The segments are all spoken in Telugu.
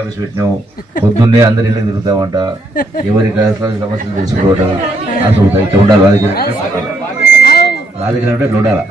ఆఫీస్ పెట్టినాం. పొద్దున్నే అందరి ఇళ్ళకి తిరుగుతామంట. ఎవరికి సమస్యలు తెలుసుకోవడం అసలు ఇట్లా ఉండాలి. రాజకీయ రాజకీయం అంటే ఉండాలా?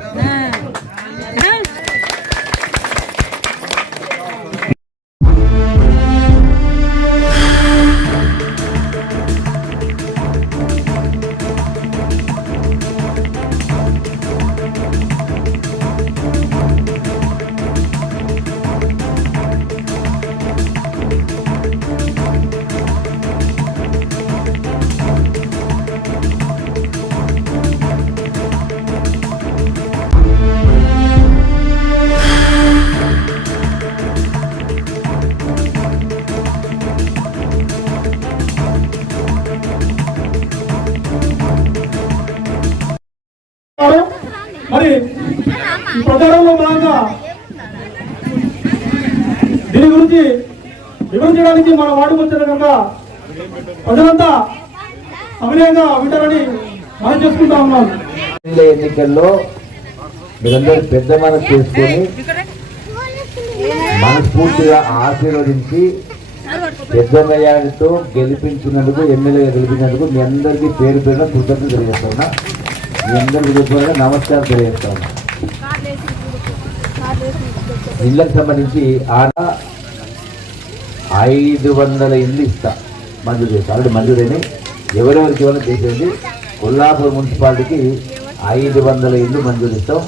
మరి ప్రచారంలో భాగంగా దీని గురించి వివరించడానికి మన వార్డుకు వచ్చిన కనుక ప్రజలంతా సమన్వయంగా వింటారని మనం చేసుకుంటా ఉన్నాం. ఎన్నికల్లో మీరందరూ పెద్ద మనసు చేసుకొని మనస్ఫూర్తిగా ఆశీర్వదించి పెద్ద గెలిపించినందుకు ఎమ్మెల్యేగా గెలిపించినందుకు మీ అందరికీ పేరు పేరున కృతజ్ఞత తెలియజేస్తున్నా. మీ అందరికీ నమస్కారం తెలియజేస్తాను. ఇళ్ళకి సంబంధించి ఆడ ఐదు వందల ఇల్లు ఇస్తా. మంజూరు చేస్తా. ఆల్రెడీ మంజూరైన ఎవరెవరికి ఇవ్వాలో చేసేది కొల్లాపూర్ మున్సిపాలిటీకి ఐదు వందల ఇల్లు మంజూరు ఇస్తాం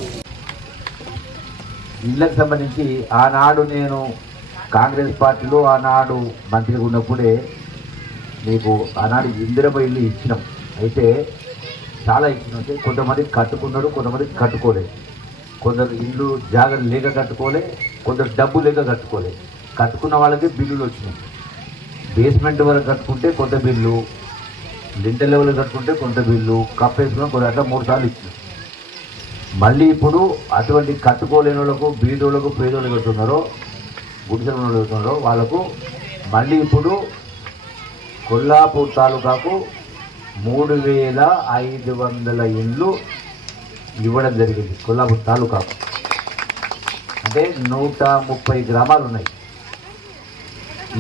ఇళ్ళకి సంబంధించి ఆనాడు నేను కాంగ్రెస్ పార్టీలో ఆనాడు మంత్రిగా ఉన్నప్పుడే మీకు ఆనాడు ఇందిరమ్మ ఇల్లు ఇచ్చినాం. అయితే చాలా ఇచ్చిన అంటే కొంతమంది కట్టుకున్నారు కొంతమంది కట్టుకోలేదు. కొందరు ఇల్లు జాగ్రత్త లేక కట్టుకోలే కొందరు డబ్బు లేక కట్టుకోలే. కట్టుకున్న వాళ్ళకి బిల్లులు వచ్చినాయి. బేస్మెంట్ వరకు కట్టుకుంటే కొంత బిల్లు లింటర్ లెవెల్ కట్టుకుంటే కొంత బిల్లు కప్ వేసుకున్న కొంత అట్లా మూడు సార్లు ఇచ్చినాం. మళ్ళీ ఇప్పుడు అటువంటి కట్టుకోలేని వాళ్ళకు బీదోళ్ళకు పేదోళ్ళు కడుతున్నారో గుడిసెల వాళ్ళు వాళ్ళకు మళ్ళీ ఇప్పుడు కొల్లాపూర్ తాలూకాకు మూడు వేల ఐదు వందల ఇండ్లు ఇవ్వడం జరిగింది కొల్లాపూర్ తాలూకాకు. అంటే నూట ముప్పై గ్రామాలు ఉన్నాయి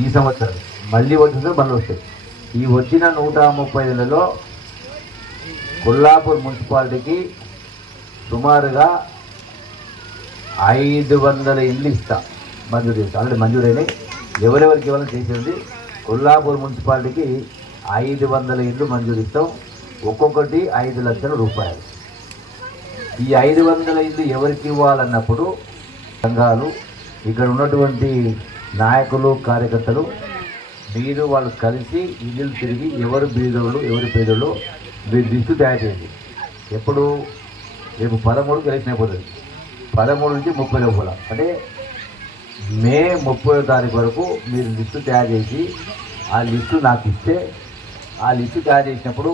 ఈ సంవత్సరం. మళ్ళీ వచ్చిందో మళ్ళీ వస్తాయి ఈ వచ్చిన నూట ముప్పై నెలలో కొల్లాపూర్ మున్సిపాలిటీకి సుమారుగా ఐదు వందల ఇండ్లు ఇస్తా మంజూరు చేస్తా. ఆల్రెడీ మంజూరైనాయి. ఎవరెవరికి ఇవ్వాలని చేసేది కొల్లాపూర్ మున్సిపాలిటీకి ఐదు వందల ఇల్లు మంజూరు ఇస్తాం. ఒక్కొక్కటి ఐదు లక్షల రూపాయలు. ఈ ఐదు వందల ఇల్లు ఎవరికి ఇవ్వాలన్నప్పుడు సంఘాలు ఇక్కడ ఉన్నటువంటి నాయకులు కార్యకర్తలు మీరు వాళ్ళు కలిసి ఇల్లు తిరిగి ఎవరు బీదోళ్ళు ఎవరు పేదోళ్ళు మీరు లిస్టు తయారు చేయండి. ఎప్పుడు? రేపు పదమూడుకి ఎలక్షన్ అయిపోతుంది. పదమూడు నుంచి ముప్పై లోపల. అంటే మే ముప్పై తారీఖు వరకు మీరు లిస్టు తయారు చేసి ఆ లిస్టు నాకు ఇస్తే ఆ లిస్టు తయారు చేసినప్పుడు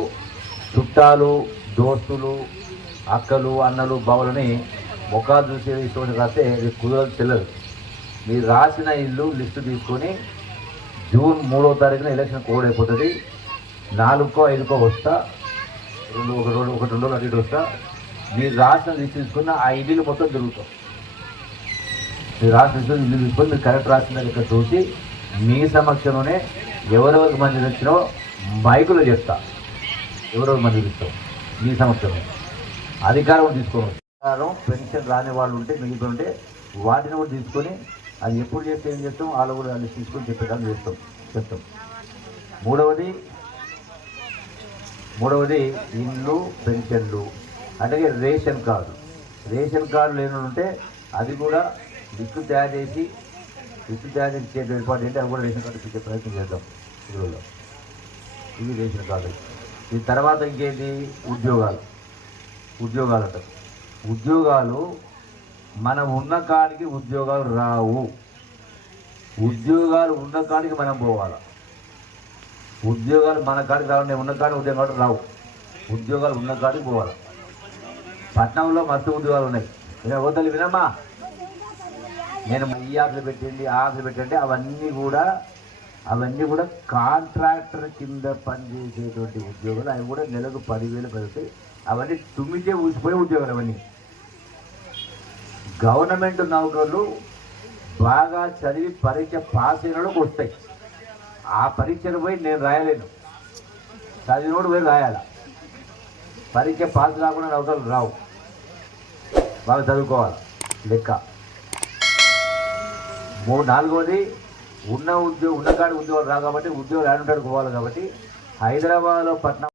చుట్టాలు దోస్తులు అక్కలు అన్నలు బావులని ముఖాలు చూసి ఇష్టం రాస్తే ఇది కుదరదు తెలియదు మీరు రాసిన ఇల్లు లిస్టు తీసుకొని జూన్ మూడో తారీఖున ఎలక్షన్ కోడ్ అయిపోతుంది. నాలుగుకో ఐదుకో వస్తా రెండు ఒక రెండు ఒకటి రెండు రోజులు అటు వస్తా. మీరు రాసిన లిస్ట్ తీసుకున్న ఆ ఇల్లు మొత్తం తిరుగుతాం. మీరు రాసిన లిస్టు ఇల్లు తీసుకొని మీరు కరెక్ట్ రాసిన ఇక్కడ చూసి మీ సమక్షంలోనే ఎవరెవరికి మంచి వచ్చినో బైకులో చెప్తా. ఎవరెవరు మంది ఇస్తాం మీ సంవత్సరం అధికారం తీసుకోవాలి. అధికారం పెన్షన్ రాని వాళ్ళు ఉంటే మిగిలిపోయి ఉంటే వాటిని కూడా తీసుకొని అది ఎప్పుడు చేస్తే ఏం చేస్తాం వాళ్ళు కూడా అది తీసుకొని చెప్పేదాన్ని చేస్తాం. చెప్తాం. మూడవది మూడవది ఇల్లు పెన్షన్లు. అలాగే రేషన్ కార్డు. రేషన్ కార్డు లేని ఉంటే అది కూడా విత్తు తయారు చేసి విత్తు తయారు చేసి చేసే ఏర్పాటు ఏంటి అది కూడా రేషన్ కార్డు ఇచ్చే ప్రయత్నం చేద్దాం. ఇందులో ఇది రేషన్ కార్డు ఈ తర్వాత ఇంకేంటి? ఉద్యోగాలు. ఉద్యోగాలు అంటారు ఉద్యోగాలు మనం ఉన్న కాడికి ఉద్యోగాలు రావు. ఉద్యోగాలు ఉన్న కాడికి మనం పోవాలి? ఉద్యోగాలు మన కాడికి రావు నేను ఉన్న కాడికి ఉద్యోగాలు రావు. ఉద్యోగాలు ఉన్న కాడికి పోవాలి? పట్నంలో మస్తు ఉద్యోగాలు ఉన్నాయి. విన వద్దలు వినమ్మా. నేను ఈ ఆఫీస్ పెట్టండి ఆ ఆఫీస్ పెట్టండి అవన్నీ కూడా అవన్నీ కూడా కాంట్రాక్టర్ కింద పనిచేసేటువంటి ఉద్యోగాలు. అవి కూడా నెలకు పదివేలు పెరుగుతాయి అవన్నీ తుమ్మితే ఊసిపోయే ఉద్యోగాలు అవన్నీ. గవర్నమెంట్ నౌకర్లు బాగా చదివి పరీక్ష పాస్ అయినోళ్ళకి వస్తాయి. ఆ పరీక్షను పోయి నేను రాయలేను. చదివినోడు పోయి రాయాల? పరీక్ష పాస్ కాకుండా నౌకర్లు రావు. బాగా చదువుకోవాలి. లెక్క. మూడు నాలుగోది ఉన్న ఉద్యోగం ఉన్న కాడ ఉద్యోగాలు రావు కాబట్టి ఉద్యోగాలు ఆడుంటాడు పోవాలి కాబట్టి హైదరాబాద్లో పట్నం